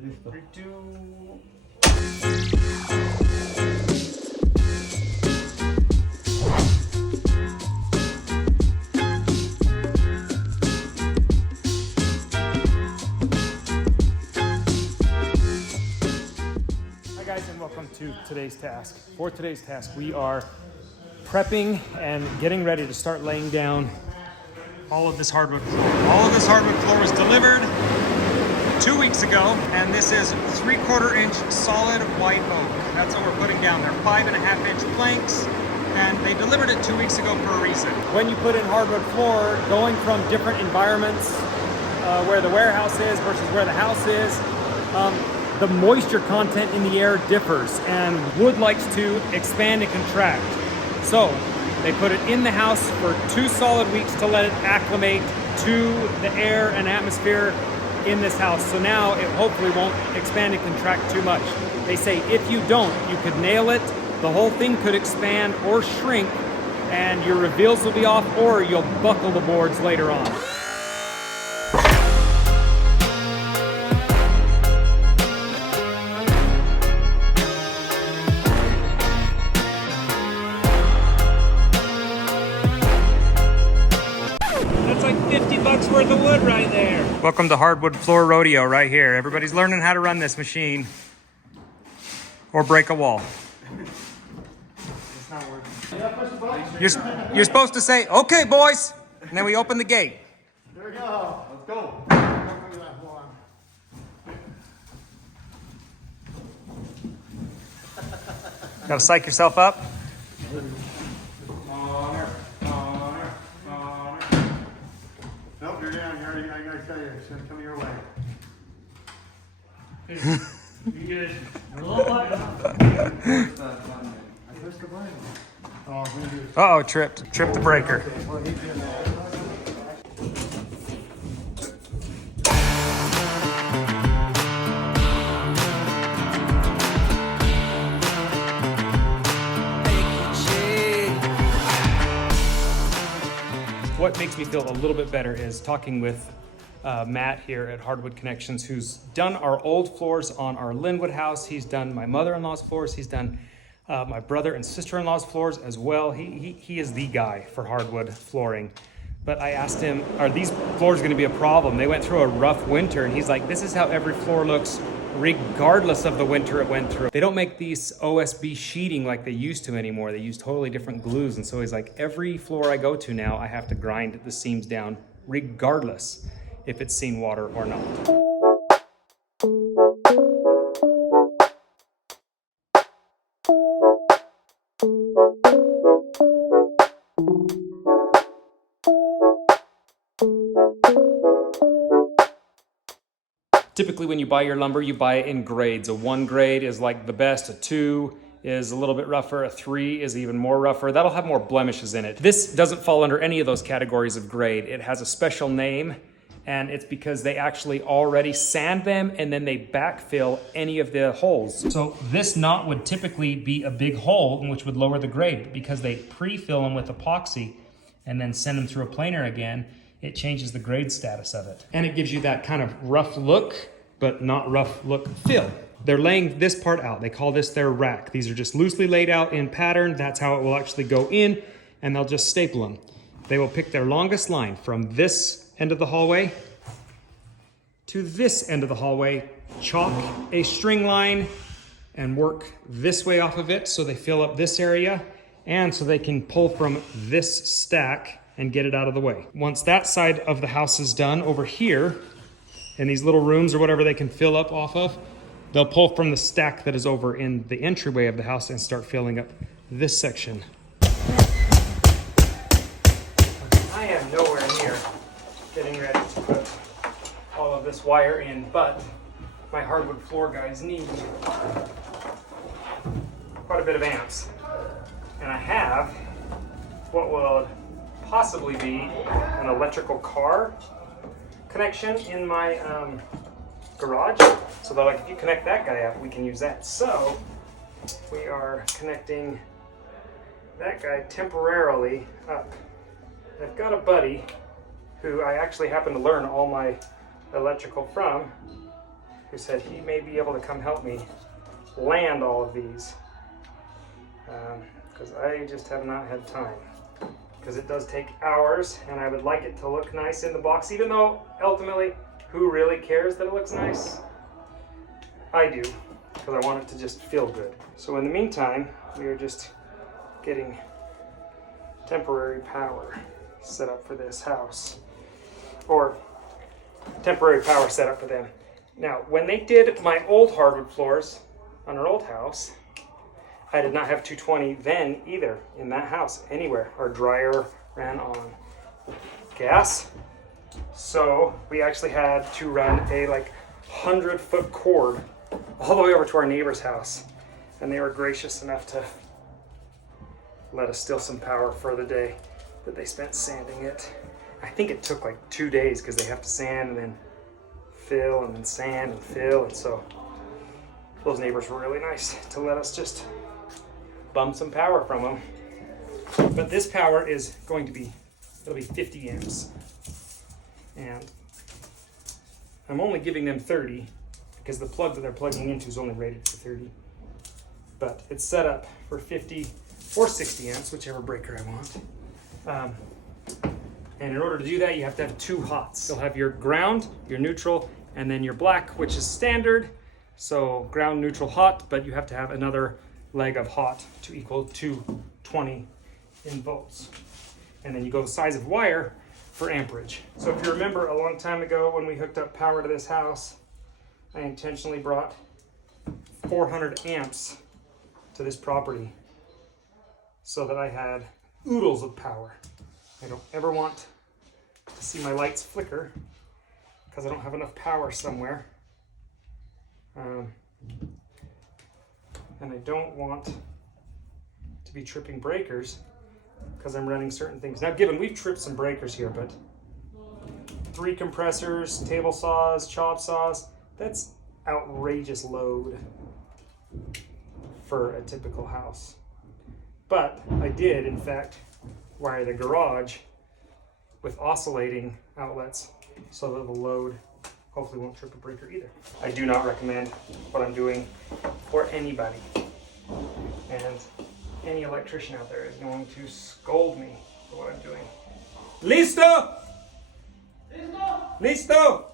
Listo. 3, 2. Hi guys, and welcome to today's task. For today's task, we are prepping and getting ready to start laying down all of this hardwood floor. All of this hardwood floor was delivered 2 weeks ago, and this is 3/4 inch solid white oak. That's what we're putting down. They're 5.5 inch planks, and they delivered it 2 weeks ago for a reason. When you put in hardwood floor, going from different environments, where the warehouse is versus where the house is, the moisture content in the air differs, and wood likes to expand and contract. So they put it in the house for 2 solid weeks to let it acclimate to the air and atmosphere in this house. So now it hopefully won't expand and contract too much. They say if you don't, you could nail it, the whole thing could expand or shrink, and your reveals will be off, or you'll buckle the boards later on. That's like 50 bucks worth of wood right there. Welcome to Hardwood Floor Rodeo right here. Everybody's learning how to run this machine or break a wall. It's not working. You're supposed to say, okay, boys, and then we open the gate. There we go. Let's go. Gotta psych yourself up. Nope, you're down. You already, I gotta tell you, it's gonna come your way. You good? A little light. I pushed the button. Oh, Uh-oh, tripped the breaker. well, he's doing that. What makes me feel a little bit better is talking with Matt here at Hardwood Connections, who's done our old floors on our Linwood house. He's done my mother-in-law's floors. He's done my brother and sister-in-law's floors as well. He is the guy for hardwood flooring. But I asked him, are these floors going to be a problem? They went through a rough winter, and he's like, this is how every floor looks regardless of the winter it went through. They don't make these OSB sheeting like they used to anymore. They use totally different glues. And so he's like, every floor I go to now, I have to grind the seams down regardless if it's seen water or not. Typically when you buy your lumber, you buy it in grades. A 1 grade is like the best, a 2 is a little bit rougher, a 3 is even more rougher. That'll have more blemishes in it. This doesn't fall under any of those categories of grade. It has a special name, and it's because they actually already sand them and then they backfill any of the holes. So this knot would typically be a big hole, which would lower the grade, but because they pre-fill them with epoxy and then send them through a planer again, it changes the grade status of it. And it gives you that kind of rough look, but not rough look fill. They're laying this part out. They call this their rack. These are just loosely laid out in pattern. That's how it will actually go in, and they'll just staple them. They will pick their longest line from this end of the hallway to this end of the hallway, chalk a string line, and work this way off of it so they fill up this area, and so they can pull from this stack and get it out of the way. Once that side of the house is done, over here, in these little rooms or whatever they can fill up off of, they'll pull from the stack that is over in the entryway of the house and start filling up this section. I am nowhere near getting ready to put all of this wire in, but my hardwood floor guys need quite a bit of amps. And I have what will possibly be an electrical car connection in my garage, so that like if you connect that guy up, we can use that. So we are connecting that guy temporarily up. I've got a buddy who I actually happen to learn all my electrical from, who said he may be able to come help me land all of these. Because I just have not had time. Because it does take hours, and I would like it to look nice in the box, even though ultimately, who really cares that it looks nice? I do, because I want it to just feel good. So in the meantime, we are just getting temporary power set up for this house, or temporary power set up for them. Now, when they did my old hardwood floors on our old house, I did not have 220 then either in that house anywhere. Our dryer ran on gas, so we actually had to run a like 100-foot cord all the way over to our neighbor's house, and they were gracious enough to let us steal some power for the day that they spent sanding it. I think it took like 2 days because they have to sand and then fill and then sand and fill, and so those neighbors were really nice to let us just bum some power from them. But this power is going to be, it'll be 50 amps. And I'm only giving them 30 because the plug that they're plugging into is only rated for 30. But it's set up for 50 or 60 amps, whichever breaker I want. And in order to do that, you have to have 2 hots. You'll have your ground, your neutral, and then your black, which is standard. So ground, neutral, hot, but you have to have another leg of hot to equal 220 in volts. And then you go the size of wire for amperage. So if you remember a long time ago when we hooked up power to this house, I intentionally brought 400 amps to this property so that I had oodles of power. I don't ever want to see my lights flicker because I don't have enough power somewhere. And I don't want to be tripping breakers because I'm running certain things. Now, given we've tripped some breakers here, but 3 compressors, table saws, chop saws, that's outrageous load for a typical house. But I did, in fact, wire the garage with oscillating outlets so that the load hopefully won't trip a breaker either. I do not recommend what I'm doing for anybody. And any electrician out there is going to scold me for what I'm doing. Listo! Listo! Listo!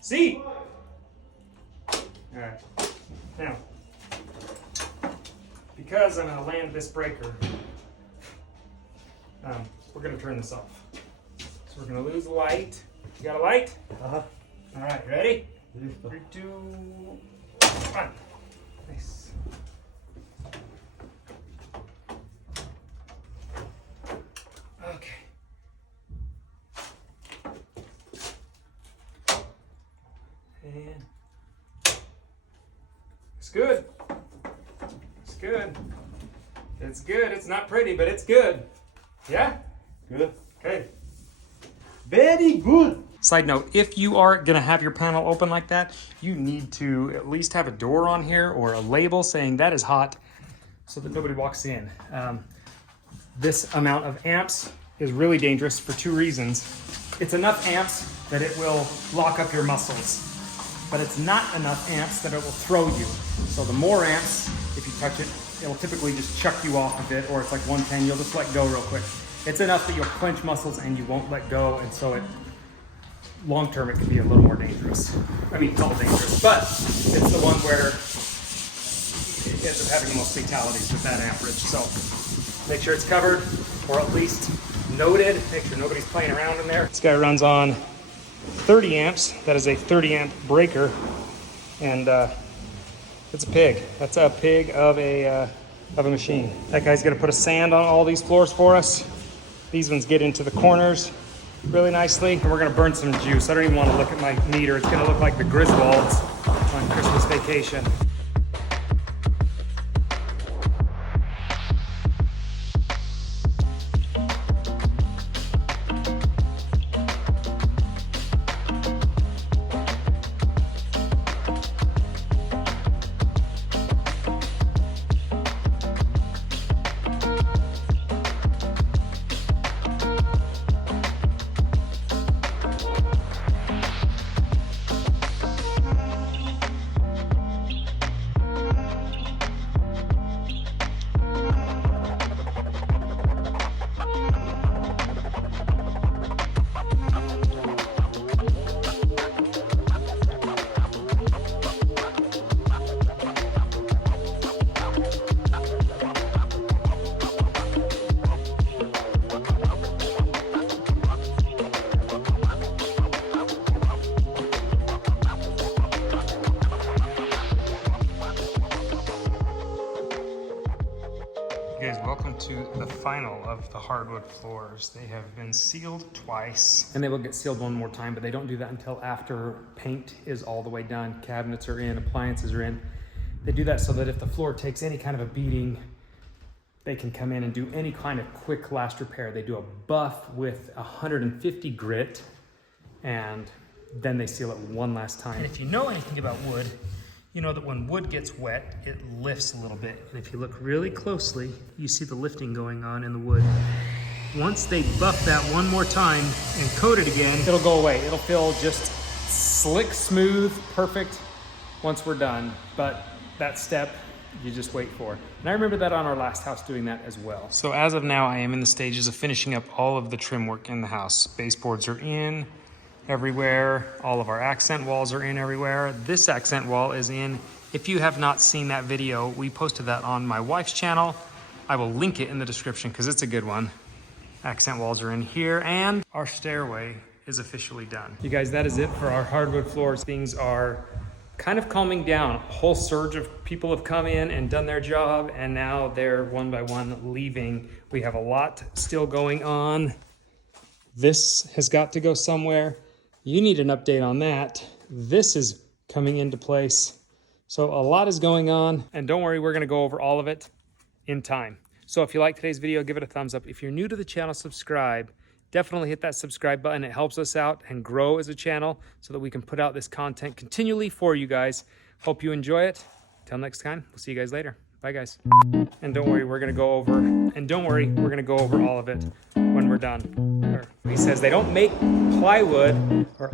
Si! Alright. Now, because I'm going to land this breaker, we're going to turn this off. So we're going to lose the light. You got a light? Uh-huh. All right, ready? Listo. 3, 2, 1. Nice. Okay. And it's good. It's good. It's good. It's not pretty, but it's good. Yeah? Good. Okay. Very good. Side note, if you are gonna have your panel open like that, you need to at least have a door on here or a label saying that is hot so that nobody walks in. This amount of amps is really dangerous for 2 reasons. It's enough amps that it will lock up your muscles, but it's not enough amps that it will throw you. So the more amps, if you touch it, it'll typically just chuck you off a bit, or it's like 110, you'll just let go real quick. It's enough that you'll clench muscles and you won't let go, and so long term it can be a little more dangerous. I mean, it's all dangerous, but it's the one where it ends up having the most fatalities with that amperage. So make sure it's covered, or at least noted. Make sure nobody's playing around in there. This guy runs on 30 amps. That is a 30 amp breaker, and it's a pig. That's a pig of a machine. That guy's gonna put a sand on all these floors for us. These ones get into the corners really nicely, and we're gonna burn some juice. I don't even want to look at my meter. It's gonna look like the Griswolds on Christmas Vacation. guys, welcome to the final of the hardwood floors. They have been sealed twice. And they will get sealed one more time, but they don't do that until after paint is all the way done. Cabinets are in, appliances are in. They do that so that if the floor takes any kind of a beating, they can come in and do any kind of quick last repair. They do a buff with 150 grit, and then they seal it one last time. And if you know anything about wood, you know that when wood gets wet, it lifts a little bit. And if you look really closely, you see the lifting going on in the wood. Once they buff that one more time and coat it again, it'll go away. It'll feel just slick, smooth, perfect once we're done. But that step, you just wait for. And I remember that on our last house doing that as well. So as of now, I am in the stages of finishing up all of the trim work in the house. Baseboards are in everywhere. All of our accent walls are in everywhere. This accent wall is in. If you have not seen that video, we posted that on my wife's channel. I will link it in the description because it's a good one. Accent walls are in here, and our stairway is officially done. You guys, that is it for our hardwood floors. Things are kind of calming down. A whole surge of people have come in and done their job, and now they're one by one leaving. We have a lot still going on. This has got to go somewhere. You need an update on that. This is coming into place. So a lot is going on, and don't worry, we're gonna go over all of it in time. So if you like today's video, give it a thumbs up. If you're new to the channel, subscribe. Definitely hit that subscribe button. It helps us out and grow as a channel so that we can put out this content continually for you guys. Hope you enjoy it. Till next time, we'll see you guys later. Bye, guys. And don't worry, we're gonna go over all of it when we're done. He says they don't make plywood or